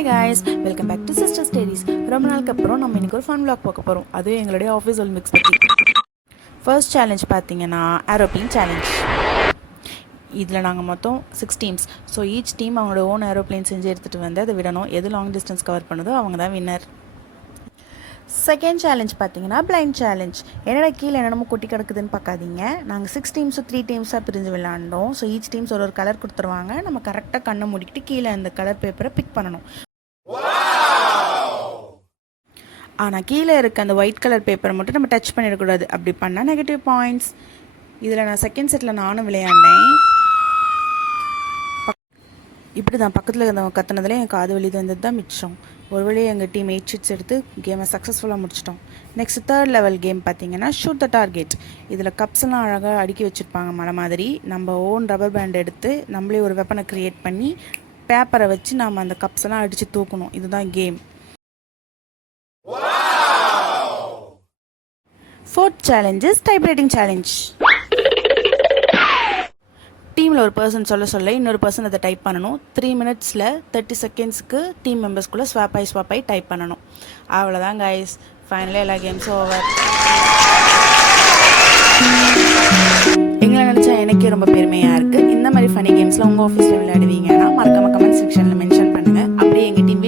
Hi guys, welcome back to sister stories. ரொம்ப நாளுக்கு அப்புறம் நம்ம இன்றைக்கி ஒரு ஃபன் vlog பார்க்க போகிறோம். அதுவும் எங்களுடைய ஆஃபீஸ் ஒலிம்பிக்ஸ் பற்றி. ஃபர்ஸ்ட் சேலஞ்ச் பார்த்தீங்கன்னா ஏரோப்ளேன் சேலஞ்ச். இதில் நாங்கள் மொத்தம் 6 டீம்ஸ். ஸோ ஈச் டீம் அவங்களோட ஓன் ஏரோப்ளேன் செஞ்சு எடுத்துகிட்டு வந்து அதை விடணும். எது லாங் டிஸ்டன்ஸ் கவர் பண்ணுதோ அவங்க தான் வின்னர். செகண்ட் சேலஞ்ச் பார்த்தீங்கன்னா பிளைண்ட் சேலஞ்ச். என்னடா கீழே என்னென்னமோ கொட்டி கிடக்குதுன்னு பார்க்காதீங்க. நாங்கள் 6 டீம்ஸும் 3 டீம்ஸாக பிரிஞ்சு விளாண்டோம். ஸோ ஈச் டீம்ஸ் ஒரு கலர் கொடுத்துருவாங்க. நம்ம கரெக்டாக கண்ணை மூடிக்கிட்டு கீழே அந்த கலர் பேப்பரை பிக் பண்ணணும். ஆனால் கீழே இருக்க அந்த ஒயிட் கலர் பேப்பரை மட்டும் நம்ம டச் பண்ணிடக்கூடாது. அப்படி பண்ணால் நெகட்டிவ் பாயிண்ட்ஸ். இதில் நான் செகண்ட் செட்டில் நானும் விளையாண்டேன். இப்படி தான் பக்கத்தில் இருந்தவங்க கத்துனதுல என் காது வலி வந்தது தான் மிச்சம். ஒரு வழியாக எங்கள் டீம் 8 ஷீட்ஸ் எடுத்து கேமை சக்ஸஸ்ஃபுல்லாக முடிச்சிட்டோம். நெக்ஸ்ட் தேர்ட் லெவல் கேம் பார்த்தீங்கன்னா ஷூட் த டார்கெட். இதில் கப்ஸ்லாம் அழகாக அடுக்கி வச்சுருப்பாங்க மலை மாதிரி. நம்ம ஓன் ரப்பர் பேண்ட் எடுத்து நம்மளே ஒரு வெப்பனை க்ரியேட் பண்ணி பேப்பரை வச்சு நம்ம அந்த கப்ஸ்லாம் அடித்து தூக்கணும். இதுதான் game. Fourth challenge is type writing challenge. டீமில் ஒரு பர்சன் சொல்ல இன்னொரு பர்சன் அதை டைப் பண்ணணும். 3 மினிட்ஸில் 30 செகண்ட்ஸ்க்கு டீம் மெம்பர்ஸ்குள்ளே ஸ்வாப் ஆகி டைப் பண்ணணும். அவ்வளோதான் கைஸ், ஃபைனலாக எல்லா கேம்ஸும் ஓவர். எங்களை நினச்சா எனக்கே ரொம்ப பெருமையாக இருக்குது. இந்த மாதிரி ஃபனி கேம்ஸில் உங்கள் ஆஃபீஸில் விளையாடுவீங்கன்னா மறக்காம கமெண்ட் செக்ஷனில் மென்ஷன் பண்ணுங்கள். அப்படியே எங்கள் டீம்